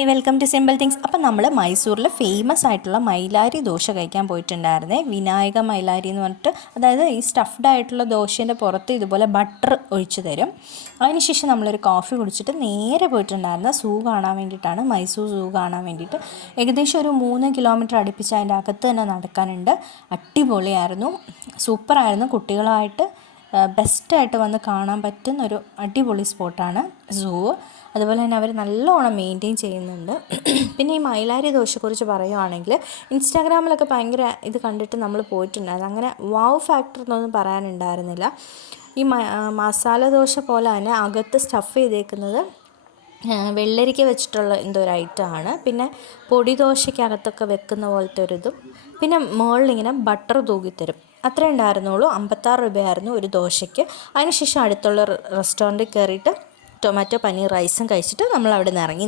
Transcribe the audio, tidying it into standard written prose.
Hi welcome to simple things. അപ്പം നമ്മൾ മൈസൂരിൽ ഫേമസ് ആയിട്ടുള്ള മൈലാരി ദോശ കഴിക്കാൻ പോയിട്ടുണ്ടായിരുന്നേ. വിനായക മൈലാരി എന്ന് പറഞ്ഞിട്ട്, അതായത് ഈ സ്റ്റഫ്ഡ് ആയിട്ടുള്ള ദോശേൻ്റെ പുറത്ത് ഇതുപോലെ ബട്ടർ ഒഴിച്ച് തരും. അതിനുശേഷം നമ്മളൊരു കോഫി കുടിച്ചിട്ട് നേരെ പോയിട്ടുണ്ടായിരുന്ന സൂ കാണാൻ വേണ്ടിയിട്ടാണ്, മൈസൂർ സൂ കാണാൻ വേണ്ടിയിട്ട്. ഏകദേശം ഒരു 3 കിലോമീറ്റർ അടുപ്പിച്ച് അതിൻ്റെ അകത്ത് തന്നെ നടക്കാനുണ്ട്. അടിപൊളിയായിരുന്നു, സൂപ്പറായിരുന്നു. കുട്ടികളായിട്ട് ബെസ്റ്റായിട്ട് വന്ന് കാണാൻ പറ്റുന്ന ഒരു അടിപൊളി സ്പോട്ടാണ് സൂ. അതുപോലെ തന്നെ അവർ നല്ലോണം മെയിൻറ്റെയിൻ ചെയ്യുന്നുണ്ട്. പിന്നെ ഈ മൈലാരി ദോശയെക്കുറിച്ച് പറയുകയാണെങ്കിൽ ഇൻസ്റ്റാഗ്രാമിലൊക്കെ ഭയങ്കര ഇത് കണ്ടിട്ട് നമ്മൾ പോയിട്ടുണ്ടായിരുന്നു. അങ്ങനെ വാവ് ഫാക്ടർ എന്നൊന്നും പറയാനുണ്ടായിരുന്നില്ല. ഈ മസാല ദോശ പോലെ തന്നെ അകത്ത് സ്റ്റഫ് ചെയ്തേക്കുന്നത് വെള്ളരിക്ക വെച്ചിട്ടുള്ള എന്തോ ഒരു ഐറ്റമാണ്. പിന്നെ പൊടി ദോശയ്ക്കകത്തൊക്കെ വെക്കുന്ന പോലത്തെ ഒരിതും, പിന്നെ മുകളിലിങ്ങനെ ബട്ടർ തൂക്കിത്തരും. അത്രേ ഉണ്ടായിരുന്നുള്ളൂ. 56 രൂപയായിരുന്നു ഒരു ദോശയ്ക്ക്. അതിനുശേഷം അടുത്തുള്ള റെസ്റ്റോറൻറ്റിൽ കയറിയിട്ട് ടൊമാറ്റോ പനീർ റൈസും കഴിച്ചിട്ട് നമ്മൾ അവിടെ നിന്ന് ഇറങ്ങി